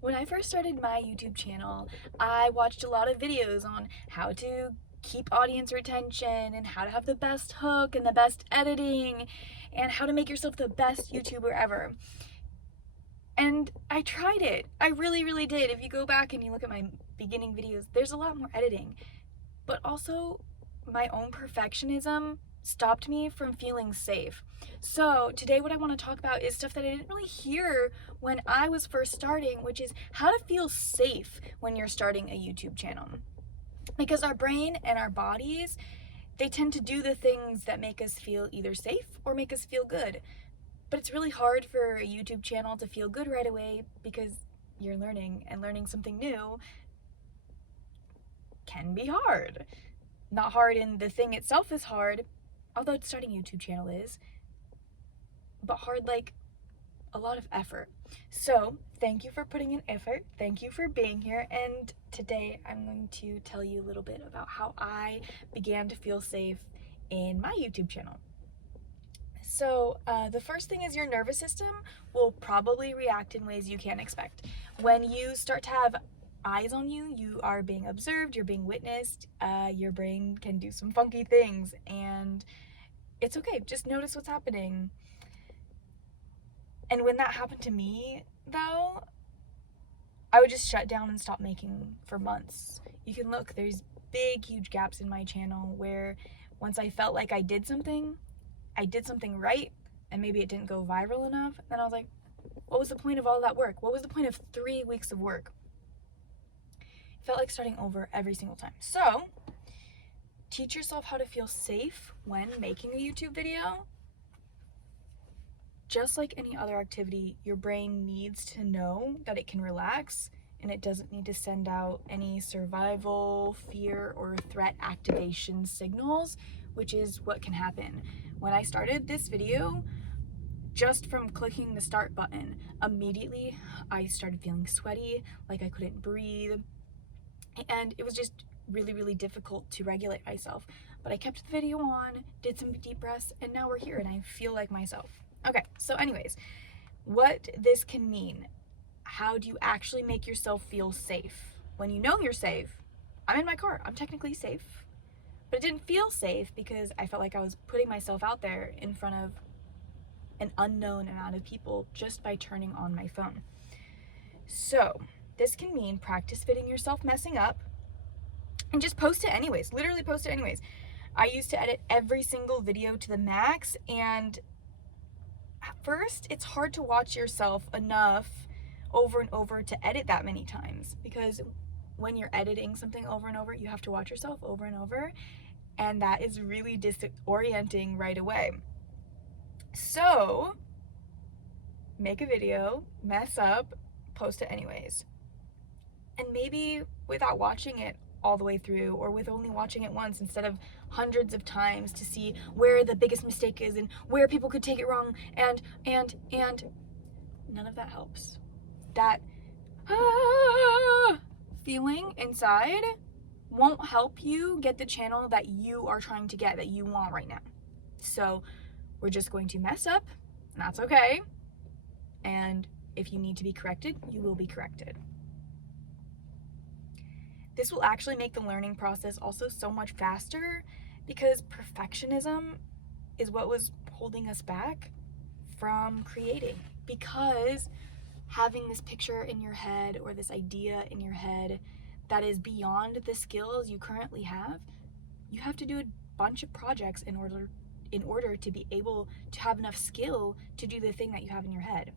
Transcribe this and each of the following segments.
When I first started my YouTube channel, I watched a lot of videos on how to keep audience retention and how to have the best hook and the best editing and how to make yourself the best YouTuber ever. And I tried it. I really, really did. If you go back and you look at my beginning videos, there's a lot more editing. But also, my own perfectionism stopped me from feeling safe. So today what I want to talk about is stuff that I didn't really hear when I was first starting, which is how to feel safe when you're starting a YouTube channel. Because our brain and our bodies, they tend to do the things that make us feel either safe or make us feel good. But it's really hard for a YouTube channel to feel good right away because you're learning, and learning something new can be hard. Not hard in the thing itself is hard, although starting a YouTube channel is, but hard like a lot of effort. So thank you for putting in effort. Thank you for being here. And today I'm going to tell you a little bit about how I began to feel safe in my YouTube channel. So the first thing is your nervous system will probably react in ways you can't expect. When you start to have eyes on you, you are being observed, you're being witnessed, your brain can do some funky things, and it's okay. Just notice what's happening. And when that happened to me, though, I would just shut down and stop making for months. You can look, there's big, huge gaps in my channel where once I felt like I did something right, and maybe it didn't go viral enough, then I was like, what was the point of all that work? What was the point of 3 weeks of work? It felt like starting over every single time. So, teach yourself how to feel safe when making a YouTube video. Just like any other activity, your brain needs to know that it can relax and it doesn't need to send out any survival, fear, or threat activation signals, which is what can happen. When I started this video, just from clicking the start button, immediately I started feeling sweaty, like I couldn't breathe, and it was just really, really difficult to regulate myself. But I kept the video on, did some deep breaths, and now we're here and I feel like myself. Okay, so anyways, what this can mean, how do you actually make yourself feel safe? When you know you're safe, I'm in my car, I'm technically safe, but it didn't feel safe because I felt like I was putting myself out there in front of an unknown amount of people just by turning on my phone. So this can mean practice fitting yourself messing up and just post it anyways, literally post it anyways. I used to edit every single video to the max, and at first it's hard to watch yourself enough over and over to edit that many times, because when you're editing something over and over, you have to watch yourself over and over, and that is really disorienting right away. So make a video, mess up, post it anyways. And maybe without watching it all the way through, or with only watching it once instead of hundreds of times to see where the biggest mistake is and where people could take it wrong, and none of that helps. That feeling inside won't help you get the channel that you are trying to get, that you want right now. So we're just going to mess up, and that's okay. And if you need to be corrected, you will be corrected. This will actually make the learning process also so much faster, because perfectionism is what was holding us back from creating. Because having this picture in your head or this idea in your head that is beyond the skills you currently have, you have to do a bunch of projects in order to be able to have enough skill to do the thing that you have in your head.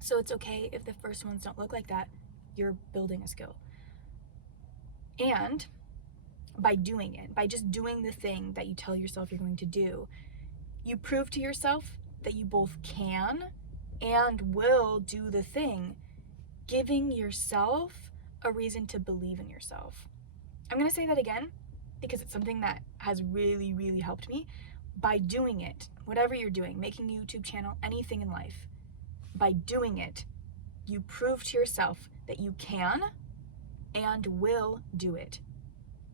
So it's okay if the first ones don't look like that. You're building a skill. And by doing it, by just doing the thing that you tell yourself you're going to do, you prove to yourself that you both can and will do the thing, giving yourself a reason to believe in yourself. I'm going to say that again because it's something that has really, really helped me. By doing it, whatever you're doing, making a YouTube channel, anything in life, by doing it, you prove to yourself that you can and will do it,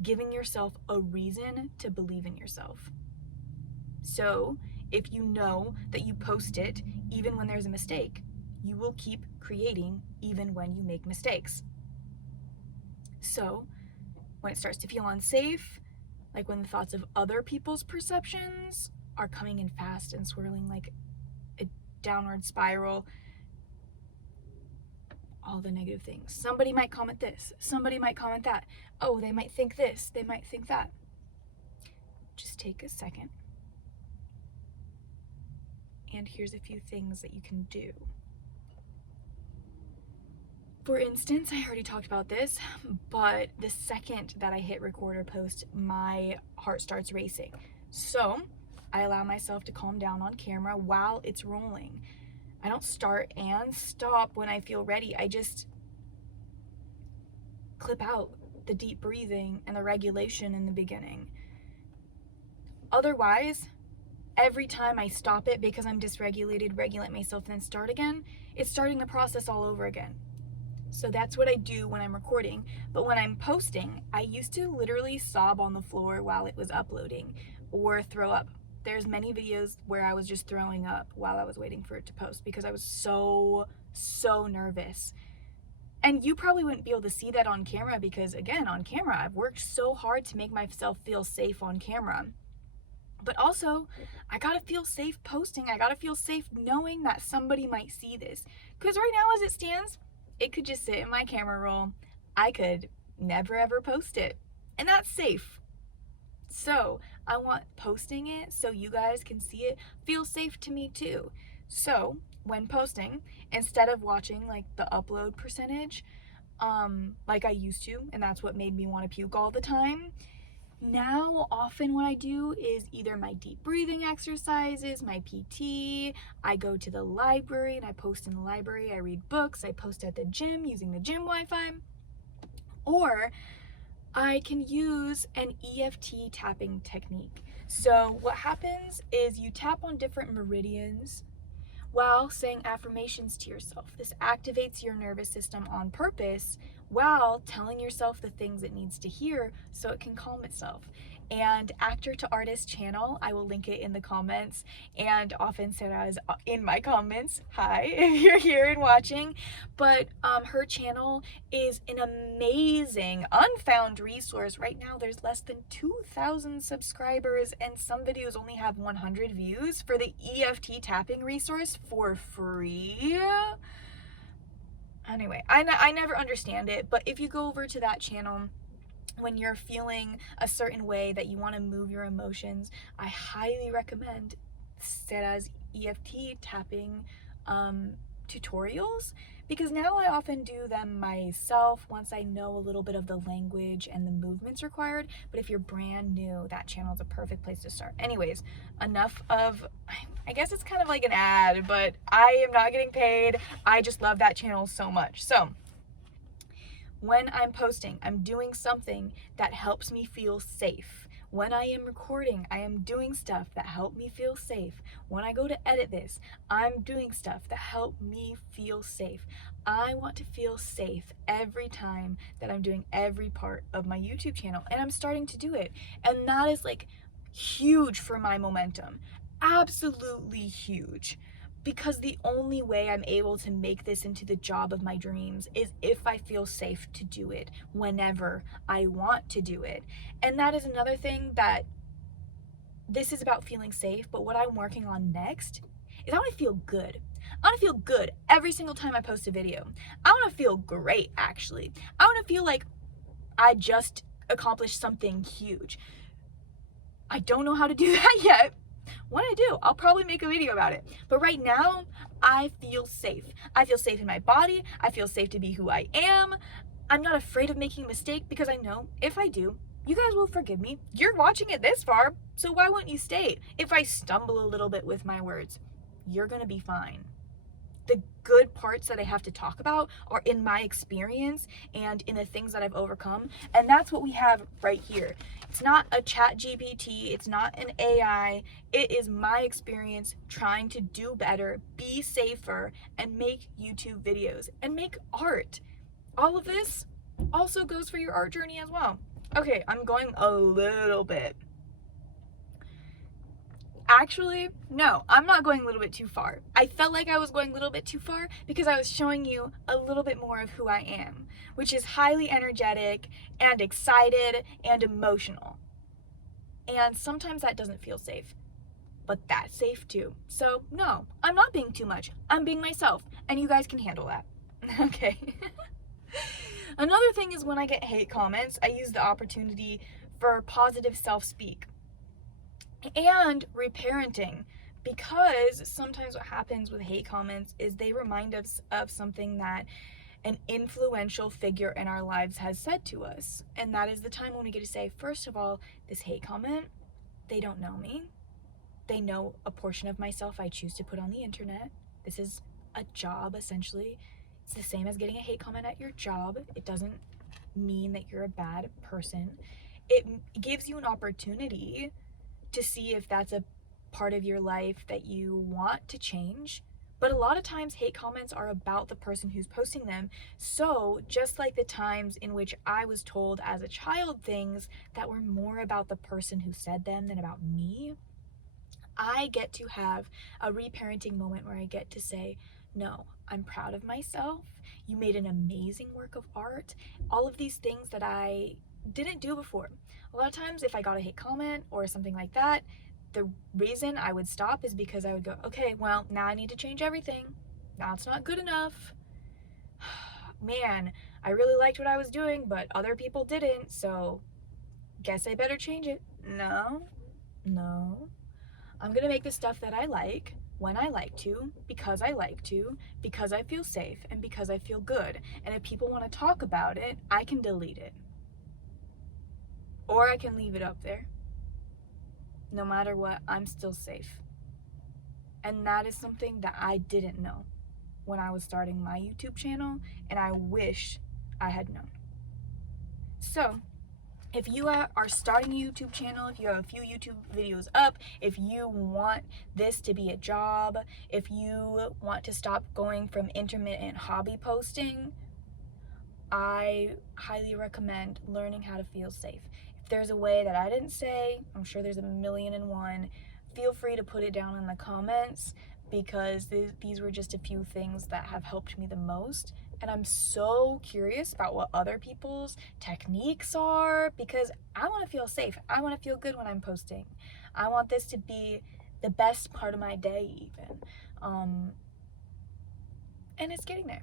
giving yourself a reason to believe in yourself. So if you know that you post it even when there's a mistake, you will keep creating even when you make mistakes. So when it starts to feel unsafe, like when the thoughts of other people's perceptions are coming in fast and swirling like a downward spiral, all the negative things. Somebody might comment this, somebody might comment that. Oh, they might think this, they might think that. Just take a second. And here's a few things that you can do. For instance, I already talked about this, but the second that I hit record or post, my heart starts racing. So I allow myself to calm down on camera while it's rolling. I don't start and stop when I feel ready. I just clip out the deep breathing and the regulation in the beginning. Otherwise, every time I stop it because I'm dysregulated, regulate myself, and then start again, it's starting the process all over again. So that's what I do when I'm recording. But when I'm posting, I used to literally sob on the floor while it was uploading or throw up. There's many videos where I was just throwing up while I was waiting for it to post because I was so nervous. And you probably wouldn't be able to see that on camera because, again, on camera, I've worked so hard to make myself feel safe on camera. But also, I gotta feel safe posting. I gotta feel safe knowing that somebody might see this. Because right now, as it stands, it could just sit in my camera roll. I could never ever post it. And that's safe. So I want posting it so you guys can see it feel safe to me too. So when posting, instead of watching like the upload percentage, like I used to, and that's what made me want to puke all the time, now often what I do is either my deep breathing exercises, my PT, I go to the library and I post in the library, I read books, I post at the gym using the gym Wi-Fi, or I can use an EFT tapping technique. So what happens is you tap on different meridians while saying affirmations to yourself. This activates your nervous system on purpose while telling yourself the things it needs to hear so it can calm itself. And Actor to Artist channel, I will link it in the comments, and often Sera is in my comments. Hi, if you're here and watching. But her channel is an amazing unfound resource. Right now there's less than 2,000 subscribers and some videos only have 100 views for the EFT tapping resource for free. Anyway, I never understand it, but if you go over to that channel when you're feeling a certain way that you want to move your emotions, I highly recommend Sera's EFT tapping tutorials, because now I often do them myself once I know a little bit of the language and the movements required. But if you're brand new, that channel is a perfect place to start. Anyways, enough of, I guess it's kind of like an ad, but I am not getting paid. I just love that channel so much. So when I'm posting, I'm doing something that helps me feel safe. When I am recording, I am doing stuff that help me feel safe. When I go to edit this, I'm doing stuff that help me feel safe. I want to feel safe every time that I'm doing every part of my YouTube channel, and I'm starting to do it. And that is like huge for my momentum. Absolutely huge. Because the only way I'm able to make this into the job of my dreams is if I feel safe to do it whenever I want to do it. And that is another thing, that this is about feeling safe, but what I'm working on next is I want to feel good. I want to feel good every single time I post a video. I want to feel great, actually. I want to feel like I just accomplished something huge. I don't know how to do that yet. When I do, I'll probably make a video about it. But right now, I feel safe. I feel safe in my body. I feel safe to be who I am. I'm not afraid of making a mistake because I know if I do, you guys will forgive me. You're watching it this far, so why wouldn't you stay? If I stumble a little bit with my words, you're gonna be fine. The good parts that I have to talk about are in my experience and in the things that I've overcome. And that's what we have right here. It's not a chat GPT, it's not an AI. It is my experience trying to do better, be safer, and make YouTube videos and make art. All of this also goes for your art journey as well. Okay, I'm going a little bit Actually, no, I'm not going a little bit too far. I felt like I was going a little bit too far because I was showing you a little bit more of who I am, which is highly energetic and excited and emotional. And sometimes that doesn't feel safe, but that's safe too. So no, I'm not being too much. I'm being myself, and you guys can handle that. Okay. Another thing is when I get hate comments, I use the opportunity for positive self-speak and reparenting, because sometimes what happens with hate comments is they remind us of something that an influential figure in our lives has said to us. And that is the time when we get to say, first of all, this hate comment, they don't know me. They know a portion of myself I choose to put on the internet. This is a job, essentially. It's the same as getting a hate comment at your job. It doesn't mean that you're a bad person. It gives you an opportunity to see if that's a part of your life that you want to change. But a lot of times hate comments are about the person who's posting them. So just like the times in which I was told as a child things that were more about the person who said them than about me, I get to have a reparenting moment where I get to say, no, I'm proud of myself. You made an amazing work of art. All of these things that I didn't do before. A lot of times if I got a hate comment or something like that, the reason I would stop is because I would go, okay, well, now I need to change everything. Now it's not good enough. Man, I really liked what I was doing, but other people didn't, so guess I better change it. No. I'm gonna make the stuff that I like, when I like to, because I feel safe, and because I feel good. And if people want to talk about it, I can delete it. Or I can leave it up there. No matter what, I'm still safe. And that is something that I didn't know when I was starting my YouTube channel, and I wish I had known. So, if you are starting a YouTube channel, if you have a few YouTube videos up, if you want this to be a job, if you want to stop going from intermittent hobby posting, I highly recommend learning how to feel safe. If there's a way that I didn't say, I'm sure there's a million and one, feel free to put it down in the comments, because these were just a few things that have helped me the most. And I'm so curious about what other people's techniques are, because I want to feel safe. I want to feel good when I'm posting. I want this to be the best part of my day even. And it's getting there.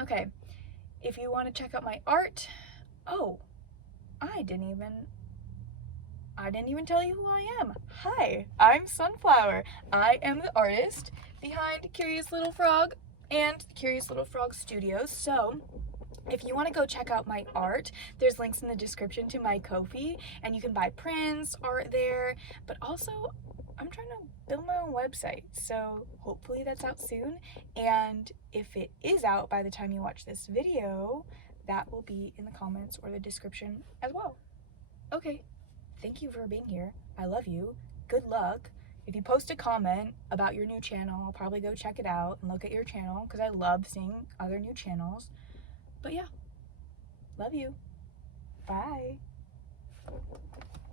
Okay, if you want to check out my art, I didn't even tell you who I am. Hi, I'm Sunflower. I am the artist behind Curious Little Frog and Curious Little Frog Studios. So if you want to go check out my art, there's links in the description to my Ko-fi, and you can buy prints, art there. But also, I'm trying to build my own website, so hopefully that's out soon. And if it is out by the time you watch this video, that will be in the comments or the description as well. Okay, thank you for being here. I love you. Good luck. If you post a comment about your new channel, I'll probably go check it out and look at your channel, because I love seeing other new channels. But yeah, love you. Bye.